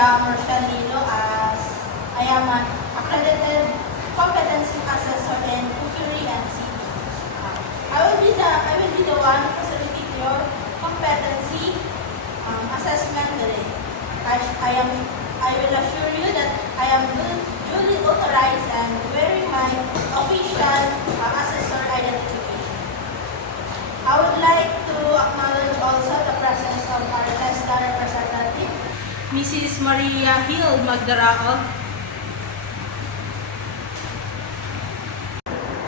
am Rochelle Lilo as I am an accredited competency assessor in cookery and seafood. I will be the one to facilitate your competency assessment today. I will assure you that I am duly authorized and wearing my official assessor identification. I would like to acknowledge also the presence of our TESDA representative, Mrs. Maria Hill Magdarao.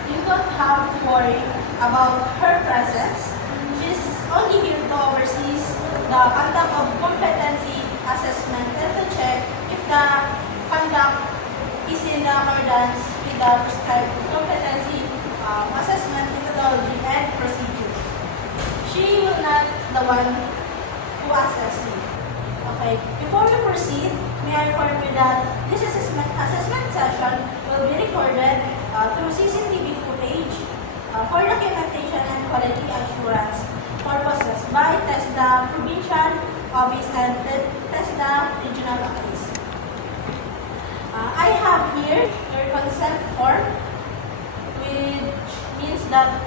You don't have to worry about her presence. She's only here to oversee the conduct of competency assessment and to check if the conduct is in accordance with the prescribed competency assessment methodology and procedure. She will not the one who assess you. Okay. Before we proceed, may I inform you that this assessment session will be recorded through CCTV footage for documentation and quality assurance purposes by TESDA Provincial Office and TESDA Regional Office. I have here your consent form, which means that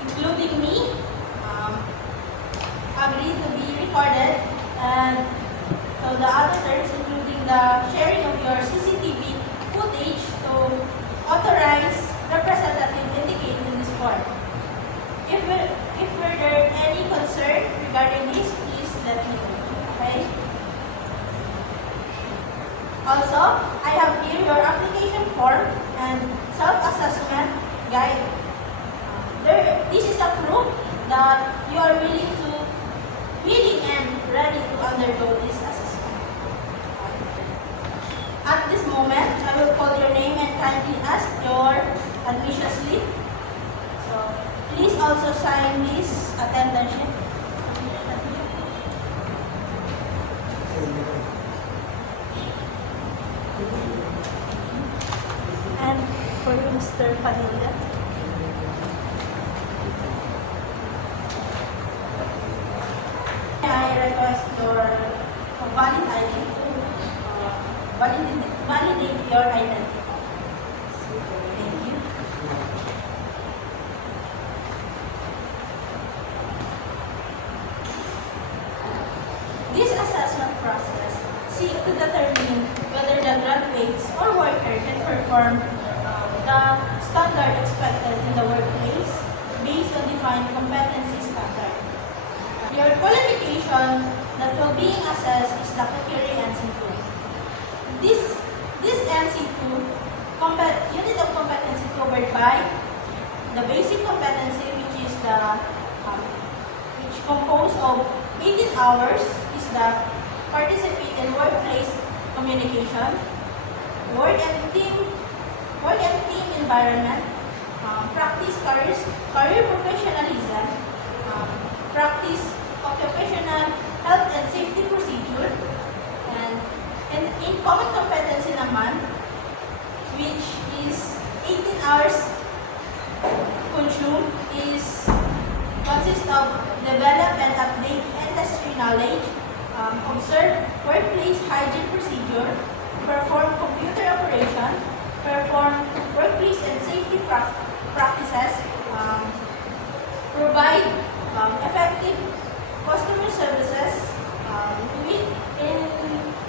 including me agreed to be recorded, and so the other terms including the sharing of your CCTV footage to authorize representative indicated in this form. If there any concern regarding this, please let me know. Okay? Also, I have here your application form and self-assessment guide. This is a proof that you are willing and ready to undergo this assessment. At this moment, I will call your name and kindly ask your admission slip. So, please also sign this attendance sheet. And for you, Mr. Padilla. I request your valid ID to validate your identity. Thank you. This assessment process seeks to determine whether the graduates or worker can perform the standard expected in the workplace based on defined competency standard. Your qualification that will be assessed is the cookery NC2. This NC2 unit of competency covered by the basic competency, which is which composed of 18 hours, is the participate in workplace communication, work and team environment, practice career professionalism, practice occupational health and safety procedure, and in common competency naman, which is 18 hours consumed, consists of develop and update industry knowledge, observe workplace hygiene procedure, perform computer operation, perform workplace and safety practices, provide effective customer services.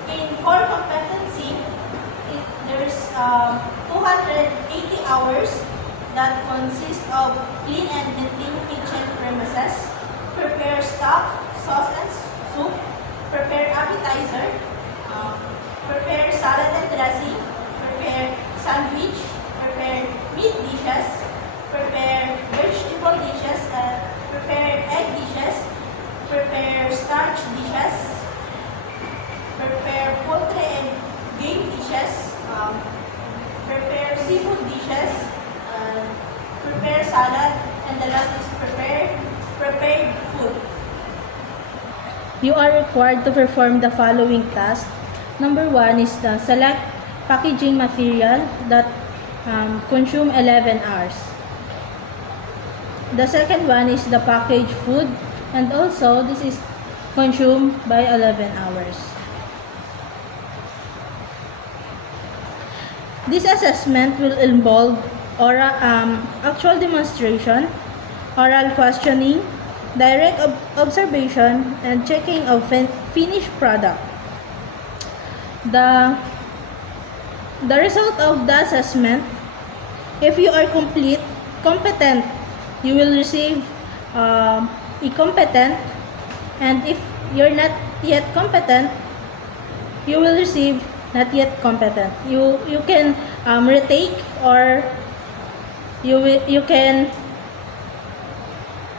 In core competency, there's 280 hours that consist of clean and maintain kitchen premises, prepare stock, sauce and soup, prepare appetizer, prepare salad and dressing, prepare sandwich, prepare meat dishes, prepare vegetable dishes, prepare egg dishes, prepare starch dishes, prepare poultry and game dishes, prepare seafood dishes, prepare salad, and the last is prepared food. You are required to perform the following tasks. Number 1 is the select packaging material that consume 11 hours. The second one is the packaged food, and also this is consumed by 11 hours. This assessment will involve oral, actual demonstration, oral questioning, direct observation, and checking of finished product. The result of the assessment, if you are competent, you will receive a competent, and if you're not yet competent, you will receive not yet competent. You can retake, or you can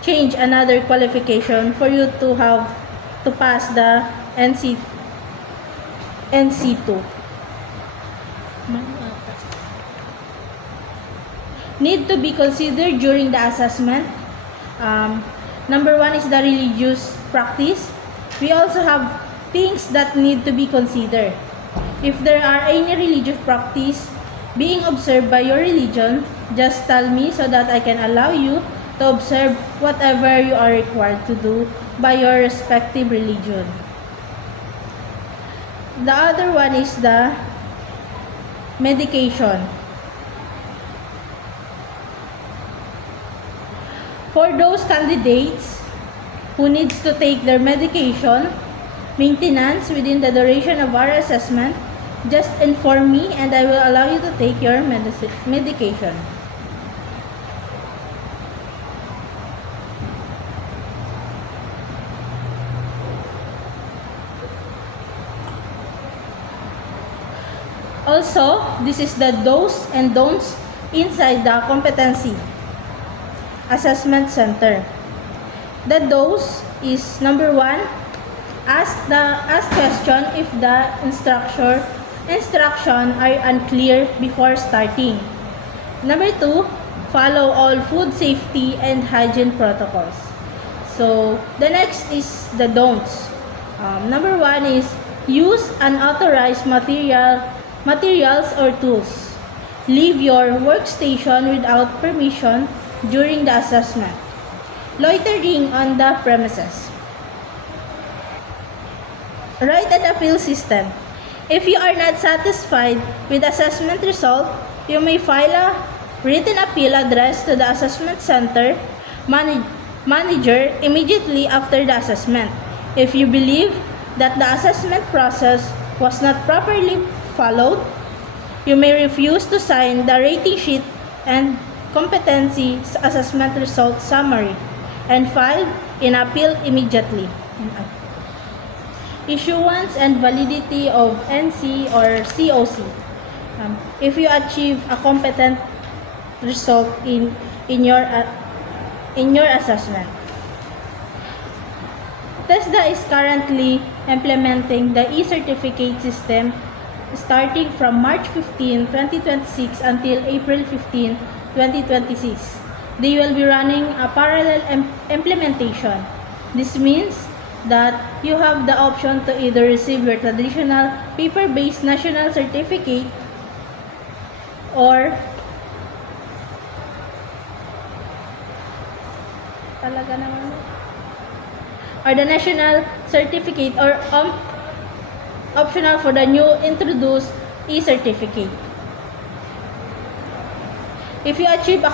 change another qualification for you to pass the NC2. Need to be considered during the assessment. Number one is the religious practice. We also have things that need to be considered. If there are any religious practice being observed by your religion, just tell me so that I can allow you to observe whatever you are required to do by your respective religion. The other one is the medication. For those candidates who needs to take their medication, maintenance within the duration of our assessment, just inform me and I will allow you to take your medication. Also, this is the do's and don'ts inside the competency assessment center. The do's is number one, ask question if the instruction are unclear before starting. Number two, follow all food safety and hygiene protocols. So the next is the don'ts. Number one is use unauthorized materials or tools. Leave your workstation without permission during the assessment. Loitering on the premises. Right and appeal system. If you are not satisfied with assessment result, you may file a written appeal address to the assessment center manager immediately after the assessment. If you believe that the assessment process was not properly followed, you may refuse to sign the rating sheet and competency assessment result summary and file an appeal immediately. Issuance and validity of NC or COC. If you achieve a competent result in your assessment. TESDA is currently implementing the e-certificate system starting from March 15, 2026 until April 15, 2026. They will be running a parallel implementation. This means that you have the option to either receive your traditional paper-based national certificate or the national certificate, or optional for the new introduced e-certificate. If you achieve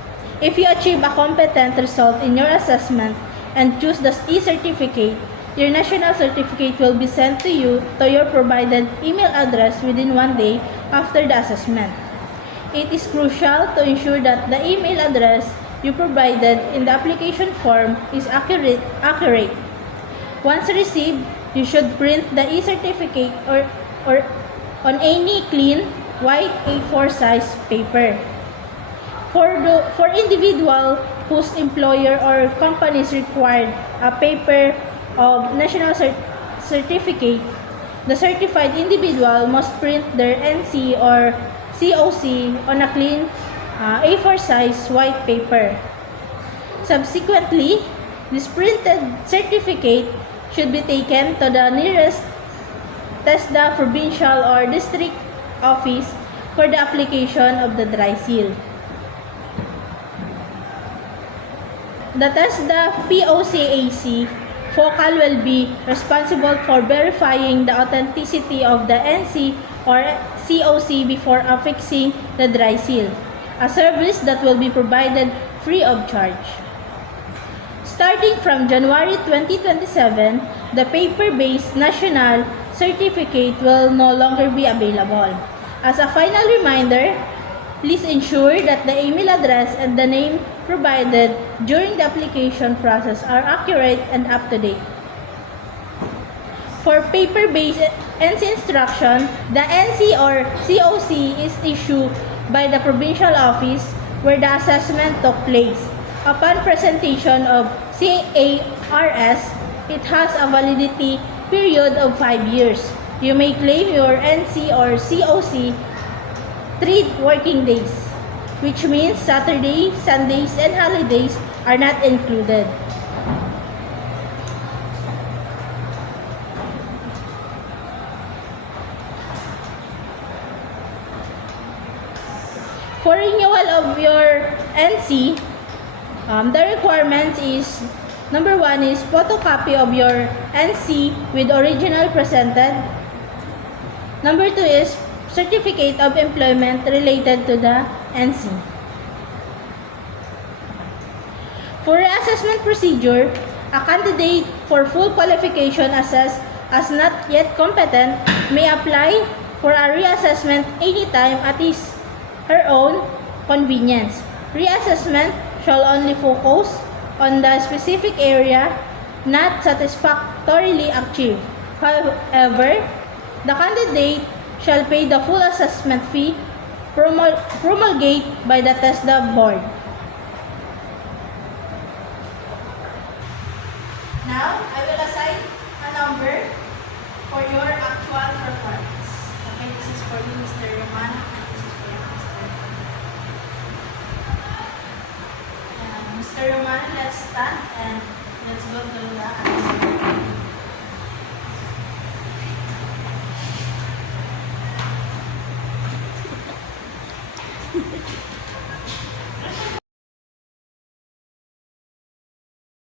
a competent result in your assessment and choose the e-certificate, your national certificate will be sent to you to your provided email address within 1 day after the assessment. It is crucial to ensure that the email address you provided in the application form is accurate. Once received, you should print the e-certificate or on any clean white A4 size paper. For individual whose employer or companies required a paper of national certificate, the certified individual must print their NC or COC on a clean A4 size white paper. Subsequently, this printed certificate should be taken to the nearest TESDA provincial or district office for the application of the dry seal. The TESDA POCAC focal will be responsible for verifying the authenticity of the NC or COC before affixing the dry seal, a service that will be provided free of charge. Starting from January 2027, the paper-based national certificate will no longer be available. As a final reminder, please ensure that the email address and the name provided during the application process are accurate and up-to-date. For paper-based NC instruction, the NC or COC is issued by the provincial office where the assessment took place. Upon presentation of CARS, it has a validity period of 5 years. You may claim your NC or COC 3 working days, which means Saturday, Sundays, and holidays are not included. For renewal of your NC, the requirements is, number 1 is photocopy of your NC with original presented. Number 2 is certificate of employment related to the NC. For reassessment procedure, a candidate for full qualification assessed as not yet competent may apply for a reassessment anytime at her own convenience. Reassessment shall only focus on the specific area not satisfactorily achieved. However, the candidate shall pay the full assessment fee promulgated by the TESDA board. Now, I will assign a number for your actual performance. Okay, this is for you, Mr. Romano, and this is for you, Mr. Romano, let's stand and let's go to the answer.